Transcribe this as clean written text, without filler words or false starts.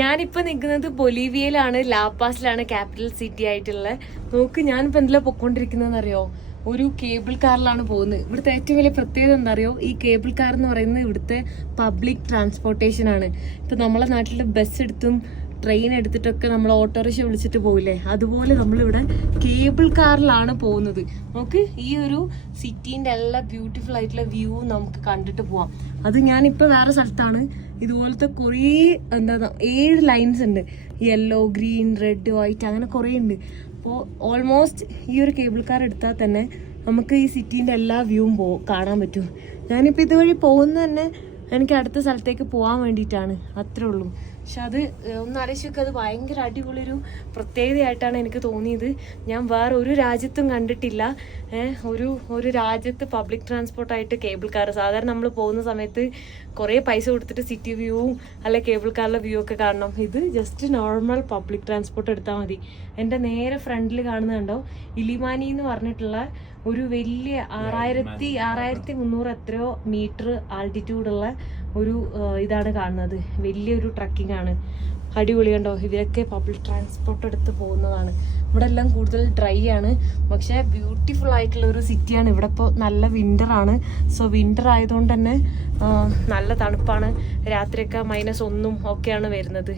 ഞാനിപ്പോ നിൽക്കുന്നത് ബൊളീവിയയിലാണ്, ലാപാസിലാണ് capital city ആയിട്ടുള്ള. നോക്ക്, ഞാനിപ്പോ എന്തിലാ പൊക്കോണ്ടിരിക്കുന്നതെന്ന് അറിയോ? ഒരു കേബിൾ കാറിലാണ് പോകുന്നത്. ഇവിടുത്തെ ഏറ്റവും വലിയ പ്രത്യേകത എന്താ അറിയോ? ഈ കേബിൾ കാർ എന്ന് പറയുന്നത് ഇവിടുത്തെ പബ്ലിക് ട്രാൻസ്പോർട്ടേഷൻ ആണ്. ഇപ്പൊ നമ്മളെ നാട്ടിലെ ബസ് എടുത്തും ട്രെയിൻ എടുത്തിട്ടൊക്കെ നമ്മൾ ഓട്ടോറിക്ഷ വിളിച്ചിട്ട് പോയില്ലേ, അതുപോലെ നമ്മളിവിടെ കേബിൾ കാറിലാണ് പോകുന്നത്. നമുക്ക് ഈ ഒരു സിറ്റീൻ്റെ എല്ലാ ബ്യൂട്ടിഫുൾ ആയിട്ടുള്ള വ്യൂ നമുക്ക് കണ്ടിട്ട് പോവാം. അത് ഞാനിപ്പോൾ വേറെ സ്ഥലത്താണ്. ഇതുപോലത്തെ കുറേ 7 ലൈൻസ് ഉണ്ട്. യെല്ലോ, ഗ്രീൻ, റെഡ്, വൈറ്റ്, അങ്ങനെ കുറേ ഉണ്ട്. അപ്പോൾ ഓൾമോസ്റ്റ് ഈ ഒരു കേബിൾ കാർ എടുത്താൽ തന്നെ നമുക്ക് ഈ സിറ്റീൻ്റെ എല്ലാ വ്യൂവും കാണാൻ പറ്റും. ഞാനിപ്പോൾ ഇതുവഴി പോകുന്നത് തന്നെ എനിക്ക് അടുത്ത സ്ഥലത്തേക്ക് പോകാൻ വേണ്ടിയിട്ടാണ്, അത്രേ ഉള്ളൂ. പക്ഷെ അത് ഒന്ന് ആലോചിച്ച്, അത് ഭയങ്കര അടിപൊളിയൊരു പ്രത്യേകതയായിട്ടാണ് എനിക്ക് തോന്നിയത്. ഞാൻ വേറെ ഒരു രാജ്യത്തും കണ്ടിട്ടില്ല. ഒരു രാജ്യത്ത് പബ്ലിക് ട്രാൻസ്പോർട്ടായിട്ട് കേബിൾ കാർ. സാധാരണ നമ്മൾ പോകുന്ന സമയത്ത് കുറേ പൈസ കൊടുത്തിട്ട് സിറ്റി വ്യൂവും അല്ലെ കേബിൾ കാറിലെ വ്യൂ ഒക്കെ കാണണം. ഇത് ജസ്റ്റ് നോർമൽ പബ്ലിക് ട്രാൻസ്പോർട്ട് എടുത്താൽ മതി. എൻ്റെ നേരെ ഫ്രണ്ടിൽ കാണുന്നുണ്ടോ, ഇലിമാനി എന്ന് പറഞ്ഞിട്ടുള്ള ഒരു വലിയ 6300 എത്രയോ മീറ്റർ ആൾട്ടിറ്റ്യൂഡുള്ള ഒരു ഇതാണ് കാണുന്നത്. വലിയൊരു ട്രക്കിംഗ് ആണ്. അടിപൊളി കണ്ടോ. ഇവരൊക്കെ പബ്ലിക് ട്രാൻസ്പോർട്ട് എടുത്ത് പോകുന്നതാണ്. ഇവിടെ എല്ലാം കൂടുതൽ ഡ്രൈ ആണ്, പക്ഷേ ബ്യൂട്ടിഫുൾ ആയിട്ടുള്ള ഒരു സിറ്റിയാണ്. ഇവിടെ ഇപ്പോൾ നല്ല വിൻ്റർ ആണ്. സോ വിൻ്റർ ആയതുകൊണ്ട് തന്നെ നല്ല തണുപ്പാണ്. രാത്രിയൊക്കെ -1 ഒക്കെയാണ് വരുന്നത്.